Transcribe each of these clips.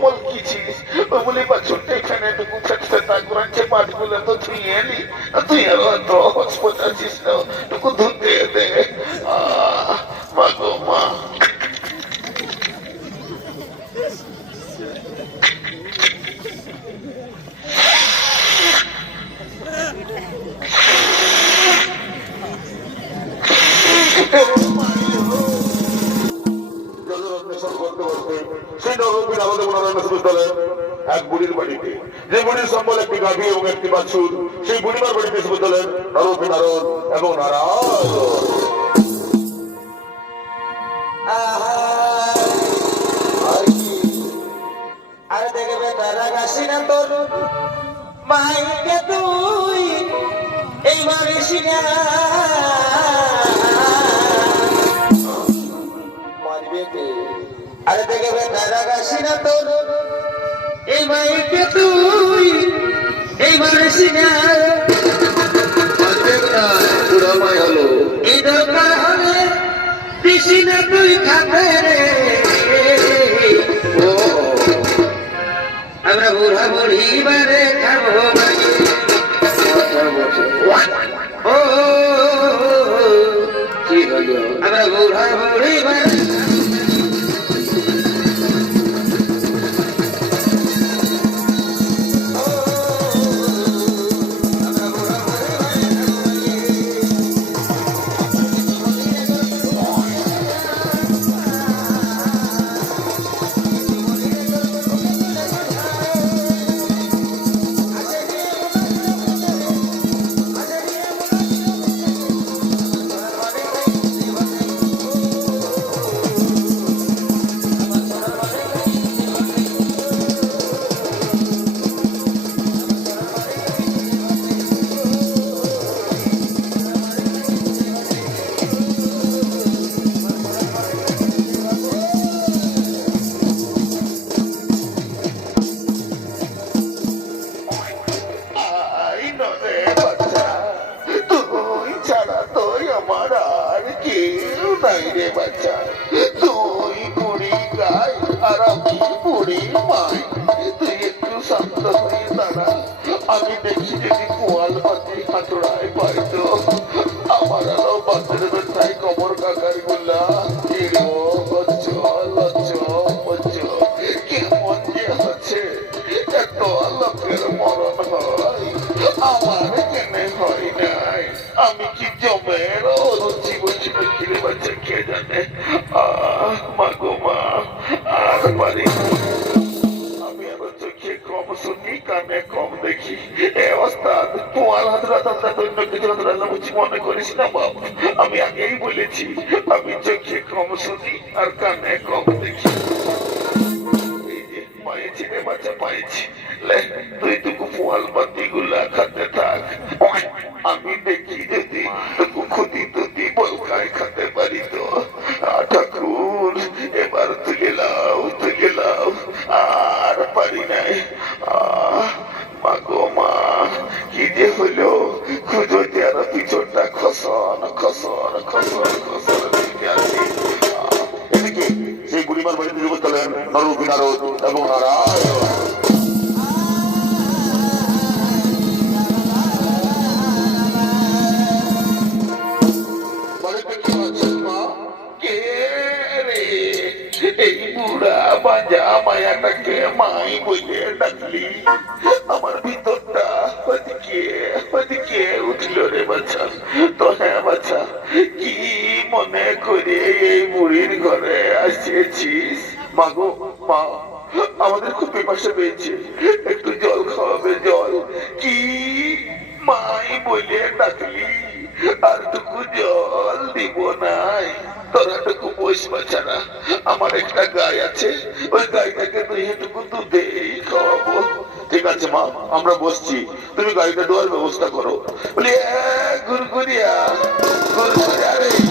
অমল কিছিস ও বলে বাছুরটা এখানে টুকু ফেটতে তা করাচ্ছে মাছগুলো তো এলি আর তুই তো হসপট আছিস না টুকু ধুতে দে বুড়ির বাড়িতে। যে বুড়ির সম্বল একটি গাভী এবং একটি বাছুর, সেই বুড়িমার বাড়িতে বিশ্ববিদ্যালয়ের নরক নারদ এবং নারায়ণ। আর দেখবে তারা গাছি না তোর? মাইকে তুই এই মারবে আরে দেখবে তারা গাছি না তোর? এই মাইকে তুই এইবার হলো। এই দরকার হলে দিছি না তুই খাবে আমি দেখছি যদি কোয়াল হাতে হাতুড়ায় পাইতো আমার আলো বাচ্চার ব্যথায় কমর কাকারগুলা। এড়ো লচ্ছ লচ্ছ লচ্ছ কেমন যে আছে এত লোকের মরণ হয়। কি জমের রুচি বলছি কিরে বাচ্চা, কে জানে? আহ মনে করিস না বাবা আমি আগেই বলেছি আমি চোখে কম শুনি আর কানে কম দেখি পায়েছি রে বাচ্চা পাইছি লে তুই টুকু পোয়াল নরূপী নারদ এবং নারায়ণ? এই বুড়া মাই বলে ডাকলি আমার ভিতরটা ওদিকে ওদিকে উঠল রে বাচ্চা তো হ্যাঁ বাচ্চা কি মনে করে এই বুড়ির ঘরে আসিয়েছিস মাগো মা আমাদের খুব পিপাসা পেয়েছে। একটু জল খাওয়াবে জল। কি? মাই বলে ডাকলি আর টুকু জল দিব নাই। আমার একটা গাই আছে ওই গাইটাকে দুই টুকু দুধেই খাওয়াবো। ঠিক আছে মা আমরা বসছি। তুমি গাড়িটা দেওয়ার ব্যবস্থা করো। বলি "এ, গুরগুরিয়া গুরগুরিয়া রে।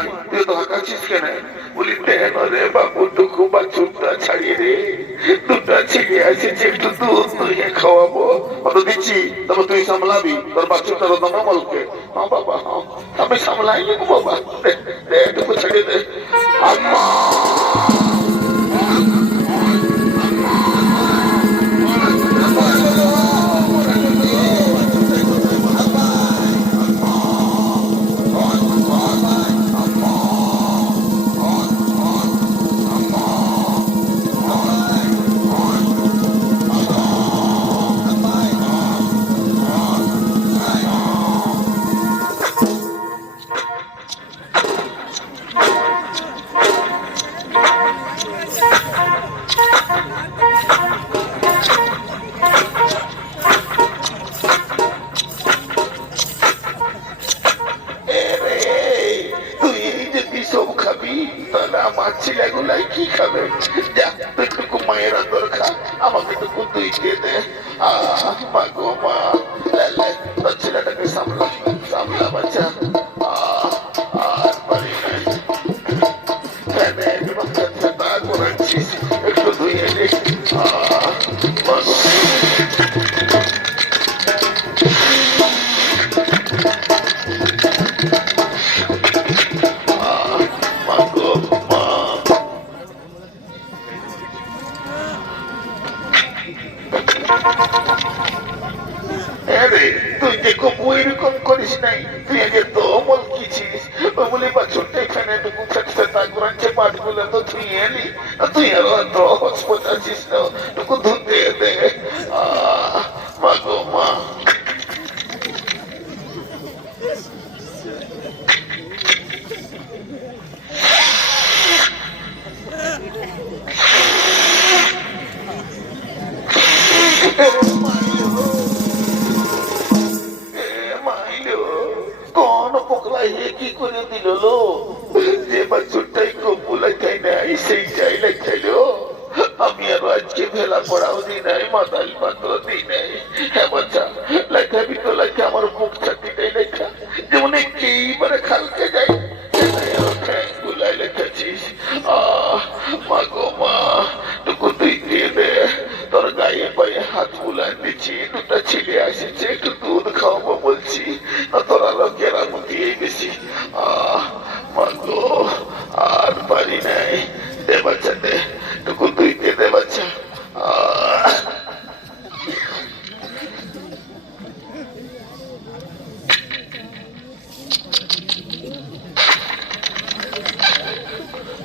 হলো তুই তো কেন? বলি দেন রে বাবু টুকু বাছুরটা ছাড়িয়ে রে দুটা ছেলে আছে একটু দুধ দুইয়ে খাওয়াবো। অত দিচ্ছি, তারপর তুই সামলাবি। তোর বাচ্চা তোর বলকে হ্যাঁ বাবা হ্যাঁ আমি সামলাই বাবা। দে দে একটু ছেড়ে দে। আম্মা! bitch in there. I was talking about. কি করে যে নাই আমি আর আজকে ভেলা পড়াও দিই নাই মাতাল পাত্র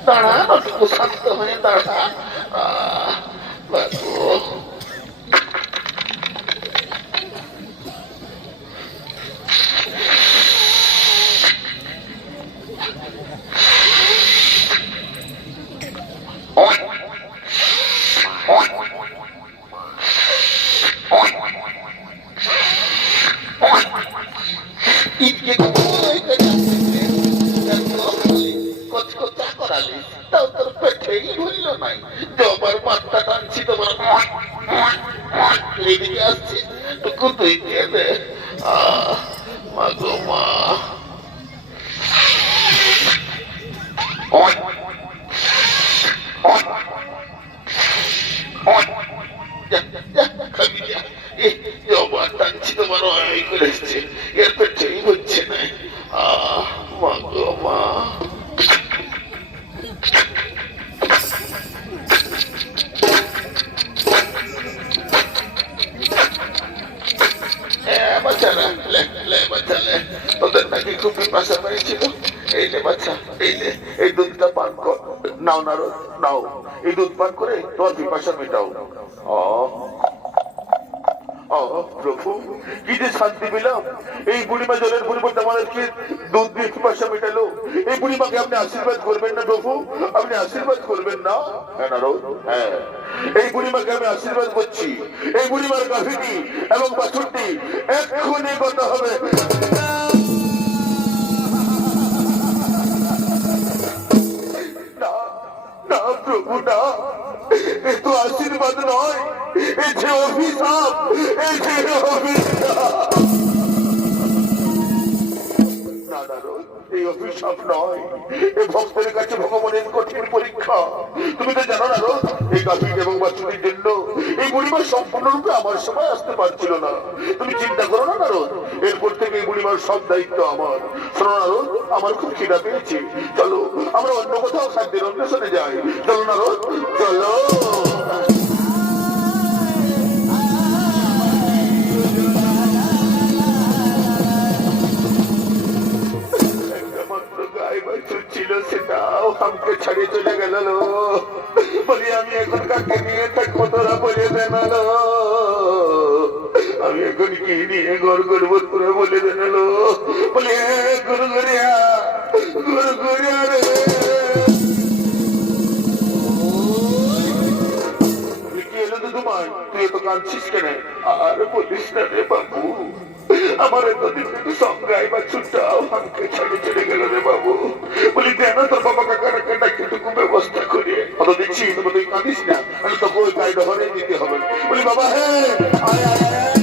দাঁড়া শান্ত হয়ে দাঁড়া দে আহ, মা গো নাও না নাও। এই দুধ পান করে তোমার পিপাসা মেটাও। প্রভু, কি যে শান্তি পেলাম। এই বুড়িমা জলের পরিবর্তে দুধ দিয়ে পিপাসা মেটালো? এই বুড়িমাকে আপনি আশীর্বাদ করবেন না প্রভু? আপনি আশীর্বাদ করবেন না? হ্যাঁ হ্যাঁ। এই বুড়িমাকে আমি আশীর্বাদ করছি। এই বুড়িমার গাভিটি এবং বাছুরটি এক্ষুনি কথা হবে। না প্রভু না এ তো আশীর্বাদ নয় এ যে অভিশাপ এ যে অভিশাপ। অভিশাপ নয়। ভক্তের কাছে ভগবানের কঠিন পরীক্ষা। তুমি তো জানো না এই গাভীর এবং বাচ্চাদের জন্য এই বুড়িমা সম্পূর্ণরূপে আমার সময় আসতে পারছিল না। তুমি চিন্তা করো না না রোজ, এরপর থেকে এই বুড়িমার সব দায়িত্ব আমার। শোনো আমার খুব খিদা পেয়েছে। চলো, আমরা অন্য কোথাও খাদ্যের অন্বেষণে যাই। চলো না রোজ, চলো। ছিল সেটাও আমাকে ছাড়িয়ে চলে গেল। বলি, আমি এখন কাকে নিয়ে থাকব তোরা বলে দেন। আমি এখন কি নিয়ে ঘর করব তোরা বলে দেন তুই কেন? আর বলিস না রে বাবু। আমার এতদিন কিন্তু সংজ্ঞায় বা ছুটাও আমাকে ছেড়ে চলে গেল রে বাবু। বলি দেন তোর বাবা কাকার একটা খুব ব্যবস্থা করে। অত দিচ্ছি তুই কাঁদিস না। আমি তোকে ওই গাড়ি হরে দিতে হবে। বলি, বাবা হ্যাঁ আয় আয়।